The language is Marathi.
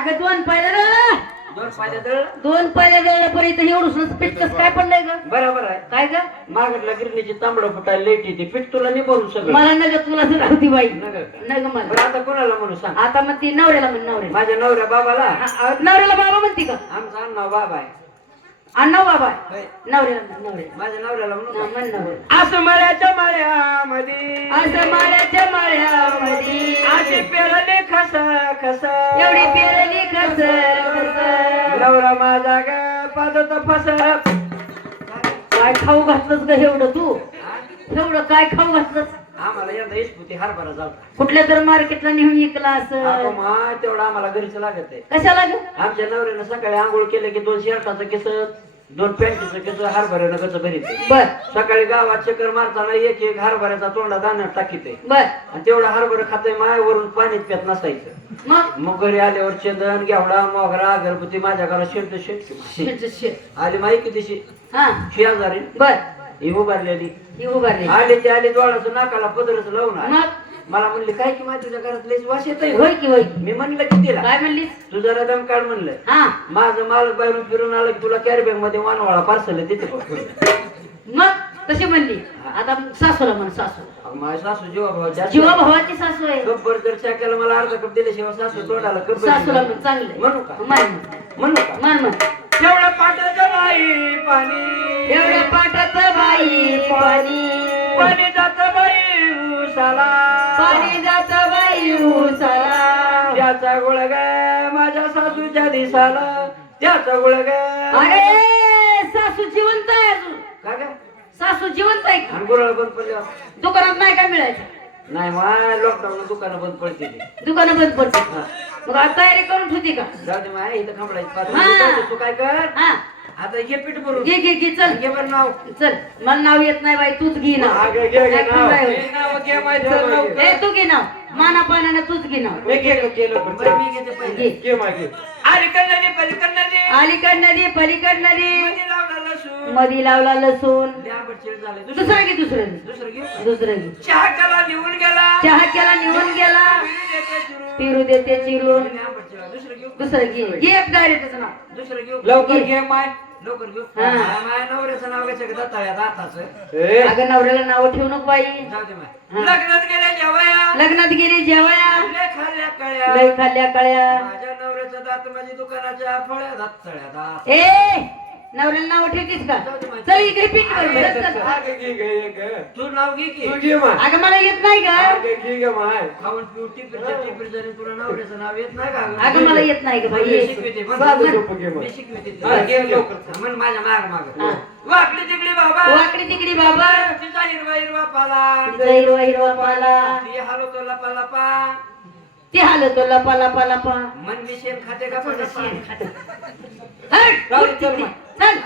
अगं दोन पायऱ्या दळलं. दोन पायऱ्या दळलं. दोन पायऱ्या दळल्यापर्यंत एवढं पीठ कसं काय पडलंय ग? बरोबर आहे. काय ग? मागडला गिरणीची तांबडं फुटायला लेट येते पीठ तुला नाही भरून सगळं. मला नग तुला राहती बाई नग नग बरं मला. आता कोणाला म्हणू सांग. आता मग ती नवऱ्याला म्हण नवऱ्याला. माझ्या नवऱ्या बाबाला. नवऱ्याला बाबा म्हणती का? आमचा अण्णा बाबा आहे. अण्णा बाबा होय. नवऱ्याला म्हण नवऱ्याला. माझ्या नवऱ्याला म्हणू का? म्हण नवऱ्याला. असं मळ्याच्या मळ्यामध्ये असं माळ्याच्या माळ्यामध्ये आधी पेरले खस खस एवढी पेरली कस नवरा माझा ग पादत फस. काय खाऊ घातलंस ग एवढं तू? एवढं काय खाऊ घातलंस? आम्हाला यंदा इस्पुती हरभरा झाला. कुठल्या तर मार्केटला नेऊन विकला असं? मा तेवढं आम्हाला घरीच लागत आहे. कशाला ग? आमच्या नवऱ्यानं सकाळी आंघोळ केलं की 2 शर्टाचं केस 2 पॅन्टीचं केस हरभऱ्यानं कसं भरीत आहे. बर सकाळी गावात चक्कर मारताना एक एक हरभऱ्याचा तोंडा दाण्यात टाकीत आहे. बर आणि तेवढं हरभरं खातंय मायावरून पाणीच पेत नसायचं. मग घरी आल्यावर चंदन घेवडा मोगरा अगरबत्ती माझ्या घरात शेत आली माई कितीशी हा शेजारी बर ही उभारलेली ही उभारली. आले ते आले डोळाचं नाकाला पदरच लावून आले. मग मला म्हणले काय की माझ्या तुझ्या घरात लयच वास येतोय. होय की होय. मी म्हणलं की तिला काय म्हणलीस? तू जरा दम काढ म्हणलं. हा माझं मालक बाहेरून फिरून आलं की तुला कॅरी बॅग मध्ये वानवाळा पार्सल देते. मग कशी म्हणली? आता सासूला म्हण सासू. माझ्या सासू जीवा भाऊ जीवा भावाची सासू आहे. कब्बर जर चाक्याला मला अर्धा कप दिल्याशिवाय सासू तोंडाला कब्बर सासूला म्हण चांगलं म्हणू का? मान म्हणू का? मान म्हण. एवढं पाटाचं बाई पाणी एवढ्या पाटाचं बाई पाणी पाणी जात बाई उसाला पाणी जात बाई उसाला. त्याचा गुळग माझ्या सासूच्या दिसाला त्याचा गुळग. अरे सासू जिवंत आहे अजून. का ग? सासू जिवंत आहे का? आणि गुराळ बंद पडले दुकानात नाही काय मिळायचं? नाही मग लॉकडाऊन दुकानं बंद पडते. दुकानं बंद पडते. मग आता तयारी करून ठेवती का? जाऊ दे माय इथं खांबडायची हा. तू काय कर हा आता घे पीठ भरून घे घे घे चल घे बरं नाव. चल मला नाव येत नाही बाई तूच घे नाव. अगं, घे नाही, नाव. नाही, घे नाव, घे माहिती आहे, नाव घे. ए तू घे नाव. माना पानानं तूच घे नाव. मी केलं बरं, मी घेते पहिले. घे. घे मागे अलीकड नदी पलीकड नदी अलीकड नदी पलीकड नदी मध्ये लावला लसूण मधी लावला लसूण. आंबट चिड झाले. दुसरं घे दुसरं घे दुसरं घेऊ का? दुसरं घे. चहा केला निघून गेला चहा केला निघून गेला पिढी देते चिरून. पिरू देते चिरून. आणि आंबट चिरा. दुसरं घेऊ का? दुसरं घे घे एक डायरेक्टच नाव. दुसरं घेऊ लवकर घे माय लवकर घेऊ. हा. माझ्या नवऱ्याचं नाव घ्यायचं का दत्ताळ्यात आताचं. अगं नवऱ्याला नाव ठेवू नको बाई. जाऊ दे माय. हा. लग्नात गेल्या जेवया लग्नात गेली जेवाया लय खाल्ल्या कळ्या लय खाल्ल्या कळ्या. माझ्या नवऱ्याचा दात माझी दुकानाच्या फळ्या दात तळ्या दात. ए नवऱ्याला नाव ठेवतीस का? चल इकडे पीठ कर. चल, चल. तू नाव घे की. अगं मला येत नाही का? खाऊन पिऊ टिपीर जरी तुला नवऱ्याचं नाव येत नाही का? अगं मला येत नाही ग मी बाई. शिकवते, म्हण. म्हण. मी शिकवते. हा, घे म्हण माझ्या माग माग. हा. वाकडी तिकडी बाबा वाकडी तिकडी बाबा तिचा हिरवा हिरवा पाला तिचा हिरवा हिरवा पाला ती हलवतो लपा लपा ते हालतो लपा लपा लपा. मन मी शेण खाते का पण शेण खाते. हट, उठ तिकडे. चल